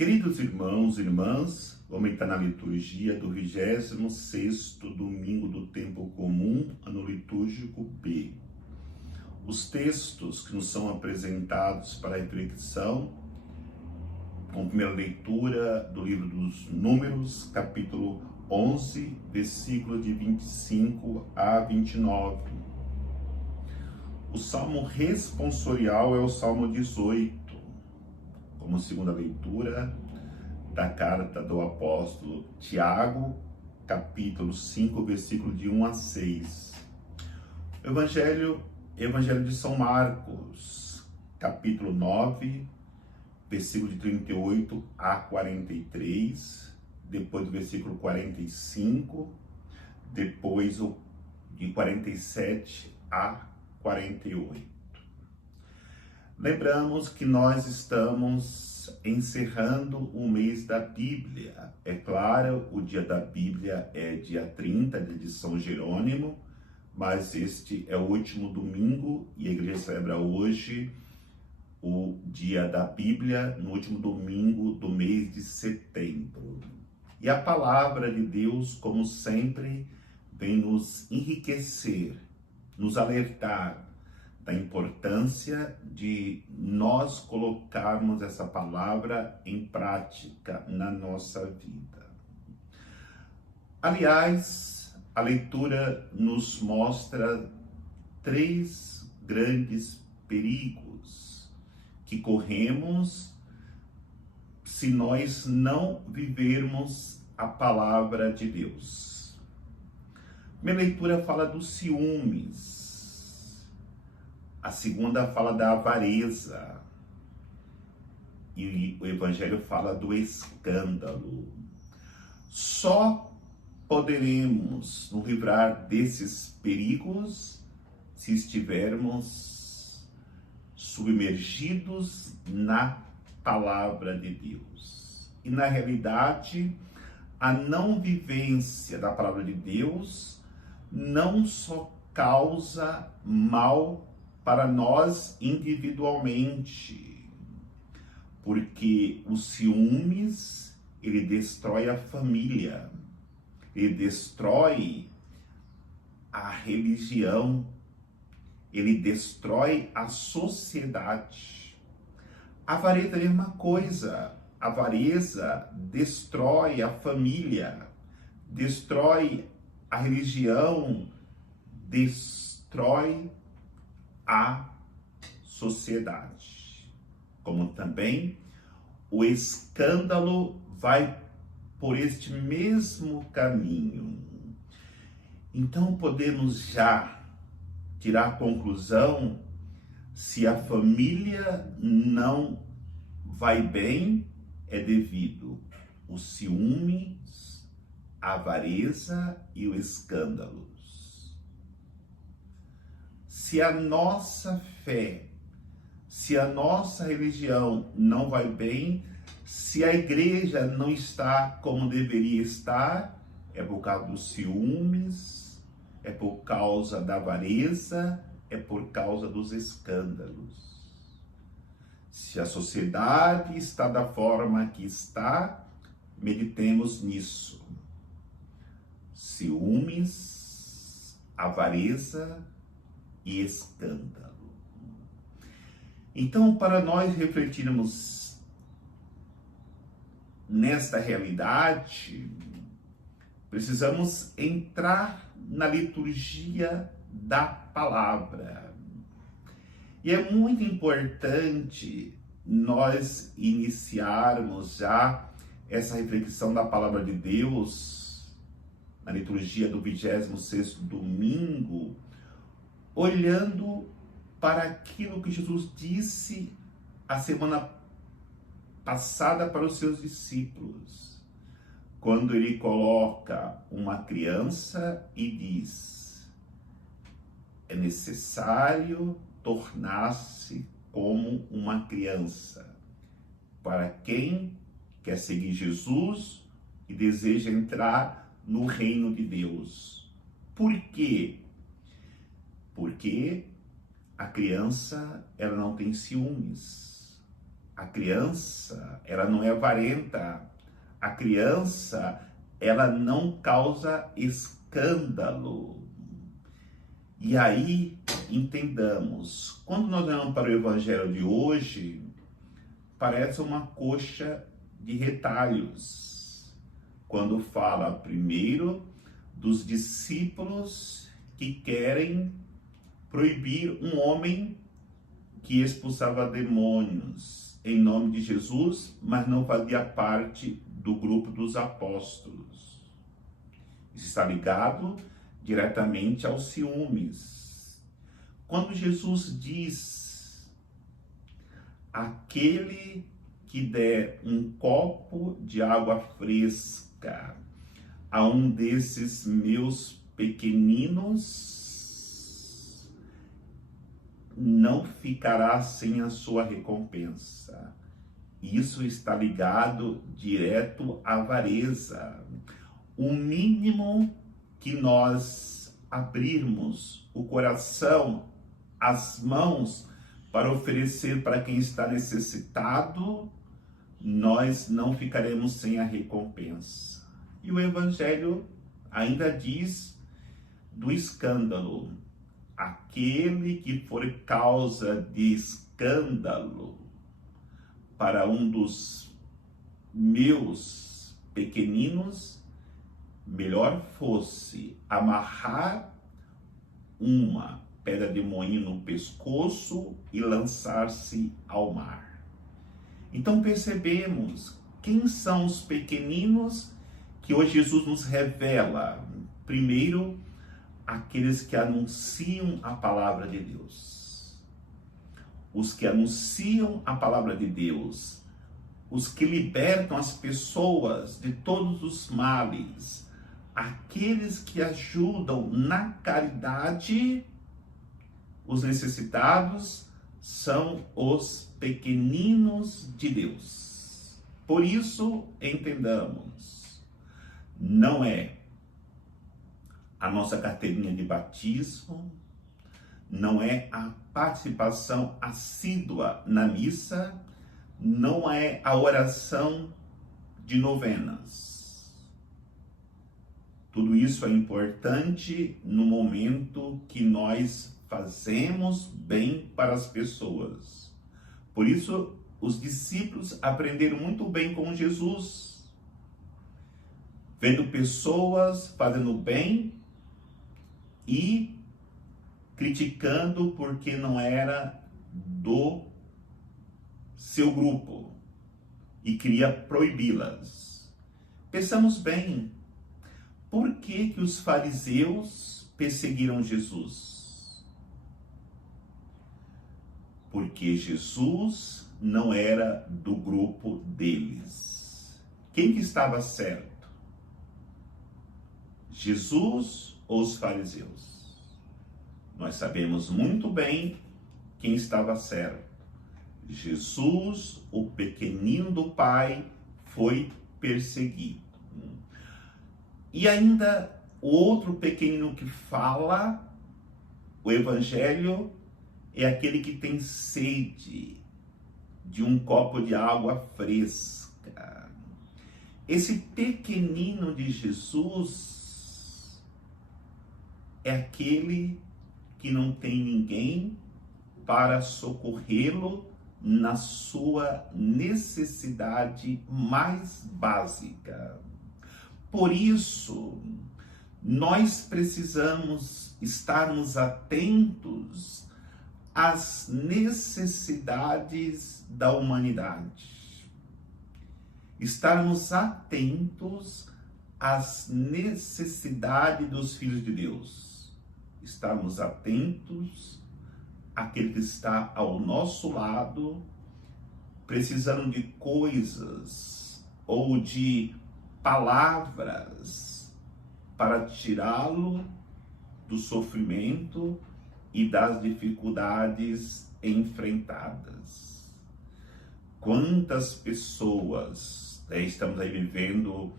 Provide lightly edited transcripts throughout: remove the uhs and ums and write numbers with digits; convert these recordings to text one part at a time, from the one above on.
Queridos irmãos e irmãs, vamos entrar na liturgia do 26º domingo do tempo comum, ano litúrgico B. Os textos que nos são apresentados para a reflexão, com primeira leitura do livro dos Números, capítulo 11, versículos de 25 a 29. O salmo responsorial é o salmo 18, como segunda leitura da carta do apóstolo Tiago, capítulo 5, versículo de 1 a 6. Evangelho de São Marcos, capítulo 9, versículo de 38 a 43, depois do versículo 45, depois de 47 a 48. Lembramos que nós estamos encerrando o mês da Bíblia. É claro, o dia da Bíblia é dia 30 de São Jerônimo, mas este é o último domingo e a igreja celebra hoje o dia da Bíblia, no último domingo do mês de setembro. E a palavra de Deus, como sempre, vem nos enriquecer, nos alertar da importância de nós colocarmos essa palavra em prática na nossa vida. Aliás, a leitura nos mostra 3 grandes perigos que corremos se nós não vivermos a palavra de Deus. Minha leitura fala dos ciúmes. A segunda fala da avareza. E o Evangelho fala do escândalo. Só poderemos nos livrar desses perigos se estivermos submergidos na palavra de Deus. E na realidade, a não vivência da palavra de Deus não só causa mal para nós individualmente, porque os ciúmes, ele destrói a família, ele destrói a religião, ele destrói a sociedade. A avareza é a mesma coisa. A avareza destrói a família, destrói a religião, destrói a sociedade. Como também o escândalo vai por este mesmo caminho. Então podemos já tirar a conclusão: se a família não vai bem, é devido os ciúmes, a avareza e o escândalo. Se a nossa fé, se a nossa religião não vai bem, se a igreja não está como deveria estar, é por causa dos ciúmes, é por causa da avareza, é por causa dos escândalos. Se a sociedade está da forma que está, meditemos nisso. Ciúmes, avareza e escândalo. Então, para nós refletirmos nesta realidade, precisamos entrar na liturgia da palavra. E é muito importante nós iniciarmos já essa reflexão da palavra de Deus na liturgia do 26º domingo, olhando para aquilo que Jesus disse a semana passada para os seus discípulos, quando ele coloca uma criança e diz: é necessário tornar-se como uma criança para quem quer seguir Jesus e deseja entrar no reino de Deus. Por quê? Porque a criança, ela não tem ciúmes. A criança, ela não é avarenta. A criança, ela não causa escândalo. E aí, entendamos, quando nós olhamos para o evangelho de hoje, parece uma coxa de retalhos. Quando fala primeiro dos discípulos que querem proibir um homem que expulsava demônios em nome de Jesus, mas não fazia parte do grupo dos apóstolos. Isso está ligado diretamente aos ciúmes. Quando Jesus diz: aquele que der um copo de água fresca a um desses meus pequeninos, não ficará sem a sua recompensa. Isso está ligado direto à avareza. O mínimo que nós abrirmos o coração, as mãos, para oferecer para quem está necessitado, nós não ficaremos sem a recompensa. E o Evangelho ainda diz do escândalo. Aquele que for causa de escândalo para um dos meus pequeninos, melhor fosse amarrar uma pedra de moinho no pescoço e lançar-se ao mar. Então percebemos quem são os pequeninos que hoje Jesus nos revela. Primeiro, aqueles que anunciam a palavra de Deus. Os que anunciam a palavra de Deus, os que libertam as pessoas de todos os males, aqueles que ajudam na caridade os necessitados, são os pequeninos de Deus. Por isso, entendamos, não é a nossa carteirinha de batismo, não é a participação assídua na missa, não é a oração de novenas. Tudo isso é importante no momento que nós fazemos bem para as pessoas. Por isso, os discípulos aprenderam muito bem com Jesus, vendo pessoas fazendo bem e criticando porque não era do seu grupo e queria proibi-las. Pensamos bem, por que que os fariseus perseguiram Jesus? Porque Jesus não era do grupo deles. Quem que estava certo? Jesus ou os fariseus? Nós sabemos muito bem quem estava certo. Jesus, o pequenino do Pai, foi perseguido. E ainda o outro pequenino que fala, o Evangelho, é aquele que tem sede de um copo de água fresca. Esse pequenino de Jesus é aquele que não tem ninguém para socorrê-lo na sua necessidade mais básica. Por isso, nós precisamos estarmos atentos às necessidades da humanidade. Estarmos atentos às necessidades dos filhos de Deus. Estarmos atentos àquele que está ao nosso lado, precisando de coisas ou de palavras para tirá-lo do sofrimento e das dificuldades enfrentadas. Quantas pessoas, estamos aí vivendo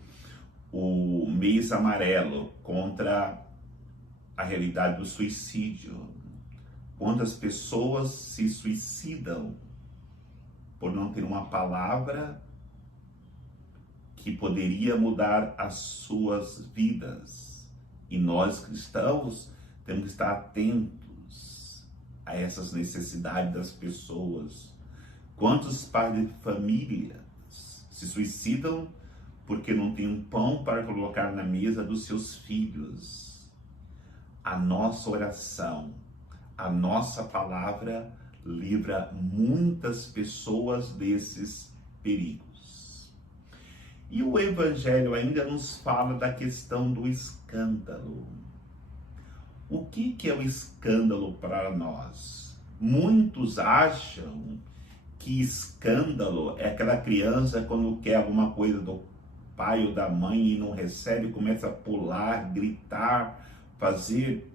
o mês amarelo contra a realidade do suicídio. Quantas pessoas se suicidam por não ter uma palavra que poderia mudar as suas vidas. E nós cristãos temos que estar atentos a essas necessidades das pessoas. Quantos pais de família se suicidam porque não tem um pão para colocar na mesa dos seus filhos? A nossa oração, a nossa palavra livra muitas pessoas desses perigos. E o Evangelho ainda nos fala da questão do escândalo. O que é o escândalo para nós? Muitos acham que escândalo é aquela criança quando quer alguma coisa do pai ou da mãe e não recebe, começa a pular, gritar, fazer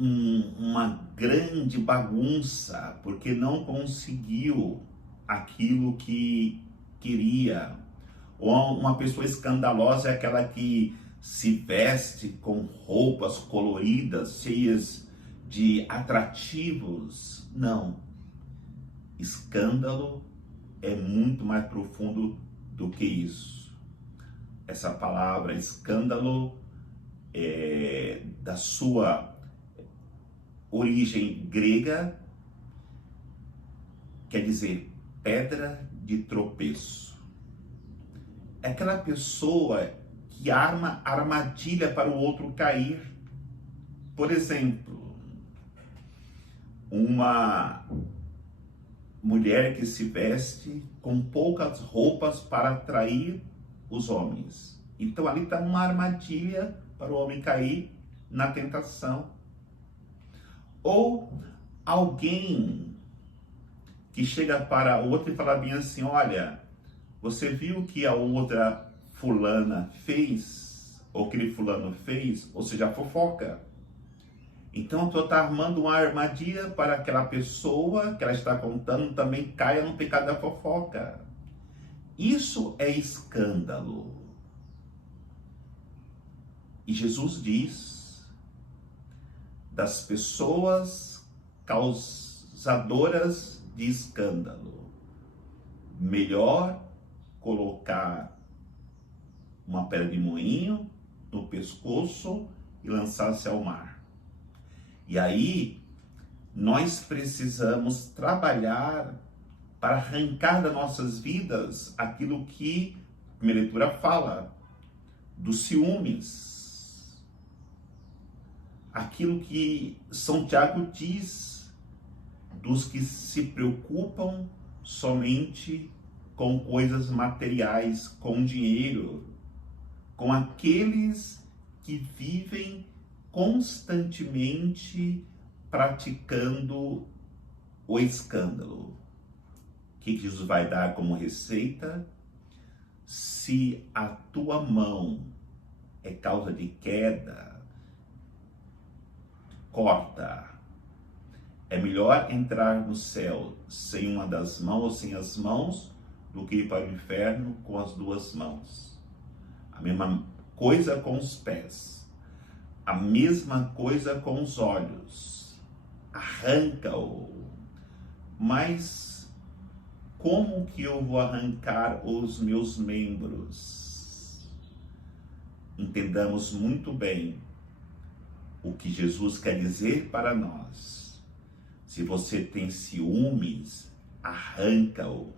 uma grande bagunça porque não conseguiu aquilo que queria. Ou uma pessoa escandalosa é aquela que se veste com roupas coloridas, cheias de atrativos. Não. Escândalo é muito mais profundo do que isso. Essa palavra escândalo é da sua origem grega, quer dizer pedra de tropeço. É aquela pessoa que arma armadilha para o outro cair. Por exemplo, uma mulher que se veste com poucas roupas para atrair os homens. Então ali está uma armadilha para o homem cair na tentação. Ou alguém que chega para o outro e fala bem assim: olha, você viu que a outra fulana fez, ou aquele fulano fez, ou seja, fofoca. Então tu está armando uma armadilha para aquela pessoa que ela está contando também caia no pecado da fofoca. Isso é escândalo. E Jesus diz das pessoas causadoras de escândalo: melhor colocar uma pedra de moinho no pescoço e lançar-se ao mar. E aí, nós precisamos trabalhar para arrancar das nossas vidas aquilo que a primeira leitura fala, dos ciúmes. Aquilo que São Tiago diz, dos que se preocupam somente com coisas materiais, com dinheiro, com aqueles que vivem constantemente praticando o escândalo. O que Jesus vai dar como receita? Se a tua mão é causa de queda, corta. É melhor entrar no céu sem uma das mãos ou sem as mãos do que ir para o inferno com as duas mãos. A mesma coisa com os pés. A mesma coisa com os olhos. Arranca-o. Mas como que eu vou arrancar os meus membros? Entendamos muito bem o que Jesus quer dizer para nós. Se você tem ciúmes, arranca-o.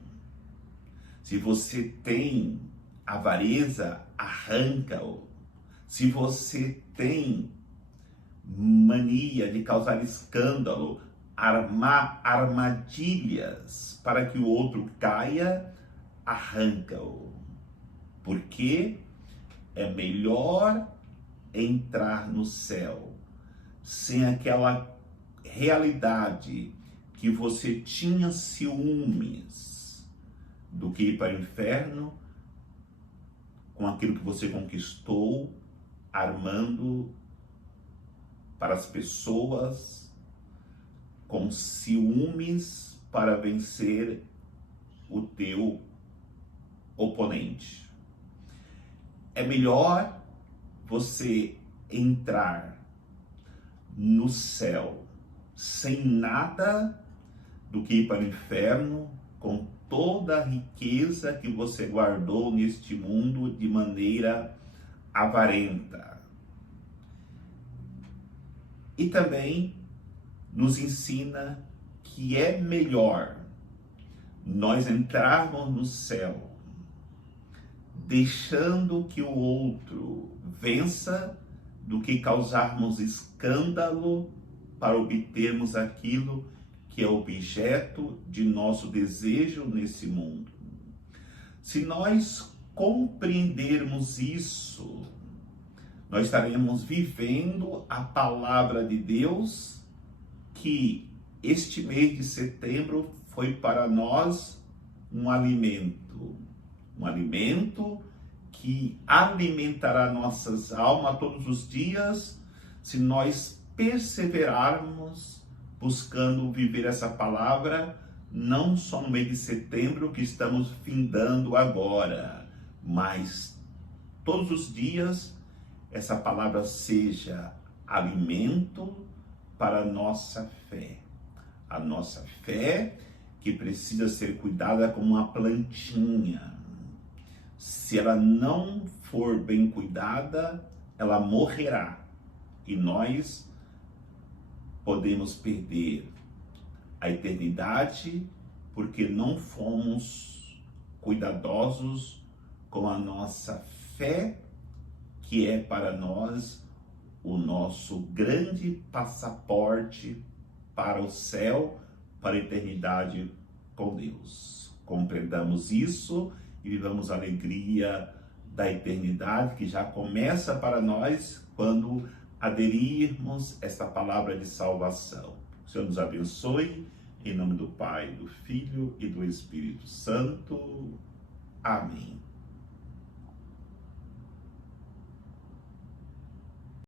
Se você tem avareza, arranca-o. Se você tem mania de causar escândalo, armar armadilhas para que o outro caia, arranca-o. Porque é melhor entrar no céu sem aquela realidade que você tinha ciúmes do que ir para o inferno com aquilo que você conquistou, armando para as pessoas com ciúmes para vencer o teu oponente. É melhor você entrar no céu sem nada do que ir para o inferno com toda a riqueza que você guardou neste mundo de maneira avarenta. E também nos ensina que é melhor nós entrarmos no céu deixando que o outro vença do que causarmos escândalo para obtermos aquilo que é objeto de nosso desejo nesse mundo. Se nós compreendermos isso, nós estaremos vivendo a palavra de Deus, que este mês de setembro foi para nós um alimento que alimentará nossas almas todos os dias, se nós perseverarmos buscando viver essa palavra, não só no mês de setembro que estamos findando agora, mas todos os dias essa palavra seja alimento para a nossa fé. A nossa fé que precisa ser cuidada como uma plantinha. Se ela não for bem cuidada, ela morrerá. E nós podemos perder a eternidade porque não fomos cuidadosos com a nossa fé, que é para nós o nosso grande passaporte para o céu, para a eternidade com Deus. Compreendamos isso e vivamos a alegria da eternidade que já começa para nós quando aderirmos esta palavra de salvação. O Senhor nos abençoe, em nome do Pai, do Filho e do Espírito Santo. Amém.